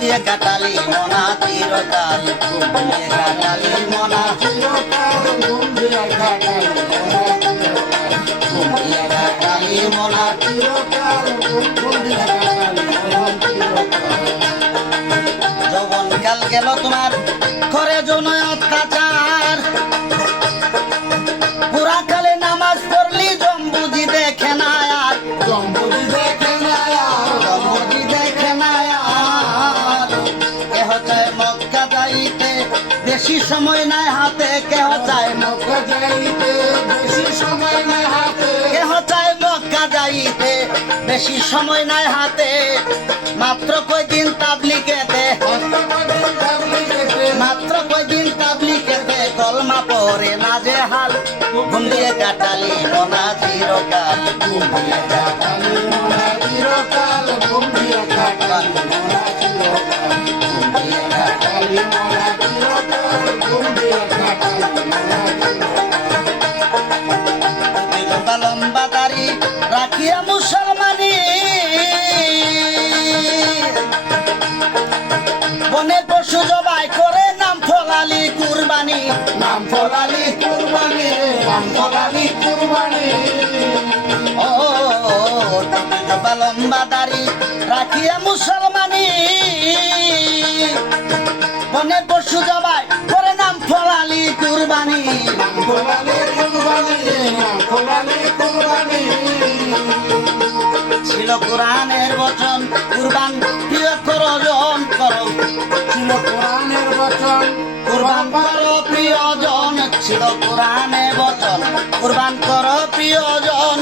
দিয়ে কাটালি মনা চিরকাল ঘুম দিয়ে কাটালি মনা চিরকাল ঘুম দিয়ে কাটালি ঘুম দিয়ে কাটালি মনা চিরকাল ঘুম দিয়ে কাটালি চিরকাল যৌবনকাল গেল তোমার করে যৌন অত্যাচার পুরাকালে নামাজ পড়লি জম্বুজি দেখে না আর জম্বুজি দেখে না আর জম্বুজি দেখে না আর কেহ চায় মক্কা যাইতে বেশি সময় নাই হাতে কেহ চায় মক্কা যাইতে বেশি সময় নাই হাতে কেহ চায় মক্কা যাইতে বেশি সময় নাই হাতে মাত্র কয়দিন তাবলিগেতে মাত্র কয়দিন তাবলিগেতে কলমা পড়ে না যে হাল ঘুম দিয়ে কাটালি মনা চিরকাল ঘুম দিয়ে কাটালি মনা চিরকাল ঘুম দিয়ে কাটালি মনা চিরকাল ঘুম দিয়ে কাটালি মনা চিরকাল ঘুম দিয়ে কাটালি মনা লম্বা লম্বা দাড়ি রাখিয়া মুসলমানি বনে পশু জবাই করে নাম ফলালি কুরবানি নাম ফলালি কুরবানি নাম ফলালি কুরবানি ও লম্বা লম্বা দাড়ি রাখিয়া মুসলমানি বনে পশু জবাই করে নাম ফলালি কুরবানি নাম ফলালি কুরবানি নাম ফলালি কুরবানি ছিল কোরআনের বচন কুরবান প্রিয় করজন করো ছিল কোরআনের বচন কুরবান করো প্রিয়জন ছিল কোরআনের বচন কুরবান করো প্রিয়জন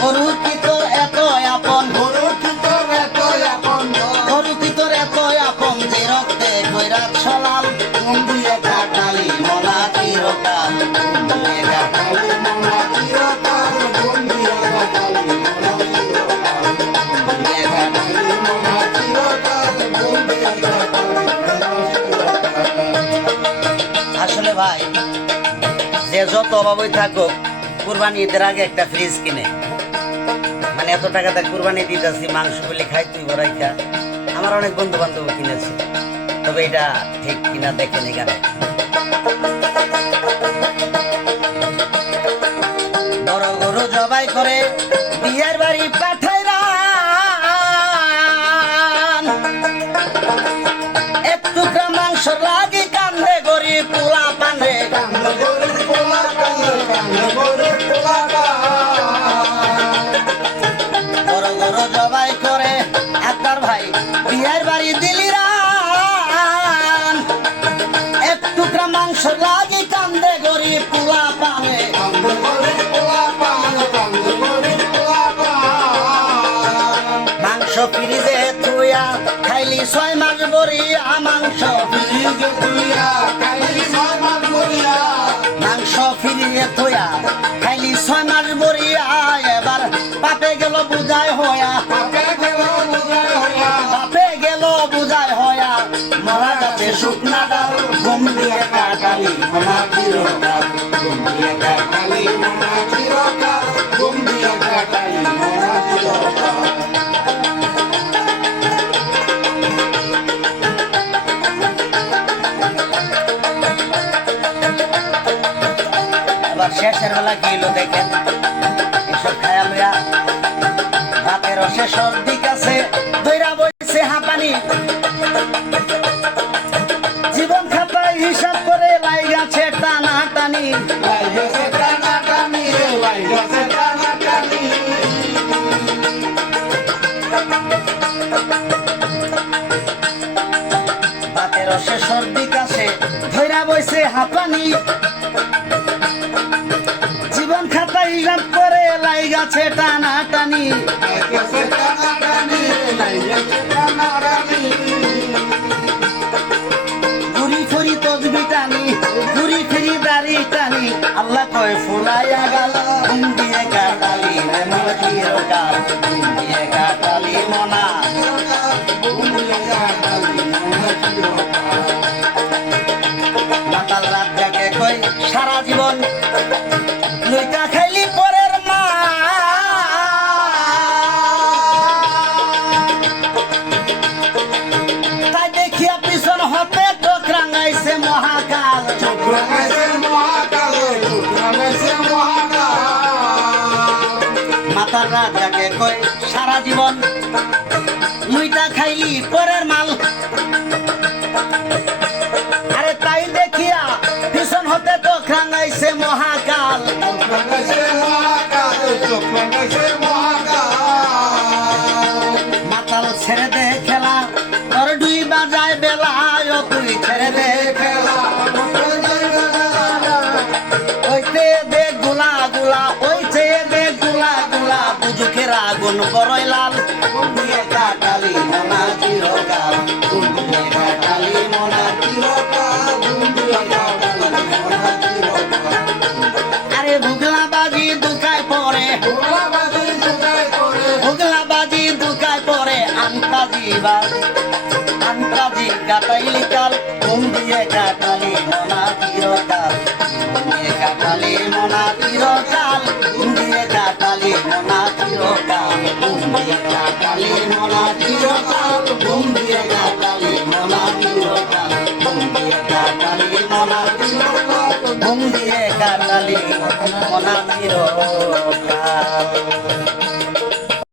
গরু কি তোর এত আপন গরু কি তোর এত আপন গরু কি তোর এত আপন যে রক্তে গৈরাত সলাল ঘুম দিয়ে কাটালি মনা চিরকাল ঘুম দিয়ে কাটালি কাটালি মনা চিরকাল ঘুম দিয়ে কাটালি মনা চিরকাল ঘুম দিয়ে কাটালি আসলে ভাই যে যত অভাবই থাকুক কুরবানি ঈদের আগে একটা ফ্রিজ কিনে মানে এত টাকাতে কুরবানি দিতেছি মাংস বলে খাই তুই ভরাই খা আমার অনেক বন্ধু বান্ধব কিনেছে তবে এটা ঠিক কিনা দেখেন এখানে বড় গরু জবাই করে বিয়ের বাড়ি পাঠাই রান এক টুকরা মাংস লাগি কান্দে গরিব পোলা পানে কান্দে গরু পোলা কান্দে গরু পোলা বড় গরু জবাই করে একবার ভাই বিয়ের বাড়ি দিলি রান এক টুকরা মাংস লাগি কান্দে গরিব পোলা পানে কান্দে গরু পোলা কান্দে গরু পোলা মাংস ফ্রিজে থুয়া খাইলি 6 মাস বরিয়া মাংস ফ্রিজে তুইয়া খাইলি 6 মাস বরিয়া মাংস ফ্রিজে থুয়া খাইলি 6 মাস বরিয়া এবার পাপে গেল বুঝাই হয়া পাপে গেল বুঝাই হইয়া বাপে গেল বুঝাই হয়া মরা যাতে শুকনা ডাল ঘুম দিয়ে কাটালি মনা চিরকাল ঘুম দিয়ে কাটালি মনা চিরকাল ঘুম দিয়ে কাটালি মনা চিরকাল এবার শেষের বেলা কি হলো দেখেন এসব খায়া লইয়া ভাতের রসে সর্দি কাছে দইরা বইছে হাঁপানি জীবন খাতায় হিসাব করে লাইগাছে টানা টানি লাইগেছে টানাটানি লাইগেছে টানাটানি ভাতের রসে সর্দি কাছে ধইরা বইছে হাঁপানি জীবন খাতায় হিসাব করে লাইগাছে টানা টানি লাইগেছে টানাটানি লাইগেছে টানাটানি ঘুরি ফিরি তসবি টানি ঘুরি ফিরি দাড়ি টানি আল্লাহ কয় ফুলাইয়া গেল ঘুম দিয়ে কাটালি রে মনা চিরকাল ঘুম দিয়ে কাটালি মনা ঘুম দিয়ে কাটালি মনা চিরকাল মাতাল রাত দেখে কই সারা জীবন লইটা খাইলি পরের মা তাই বড়ই লাল ঘুম দিয়ে কাটালি মনা চিরকাল ঘুম দিয়ে কাটালি মনা চিরকাল ঘুম দিয়ে কাটালি মনা চিরকাল। আরে ভুগলা বাজি দুকায় পরে ভুগলা বাজি দুকায় পরে আন্তাজি কাটাইলি কাল ঘুম দিয়ে কাটালি মনা চিরকাল ঘুম দিয়ে কাটালি মনা চিরকাল ঘুম দিয়ে কাটালি মনা চিরকাল ঘুম দিয়ে কাটালি মনা চিরকাল ঘুম দিয়ে কাটালি মনা চিরকাল ঘুম দিয়ে কাটালি মনা চিরকাল ঘুম দিয়ে কাটালি মনা চিরকাল।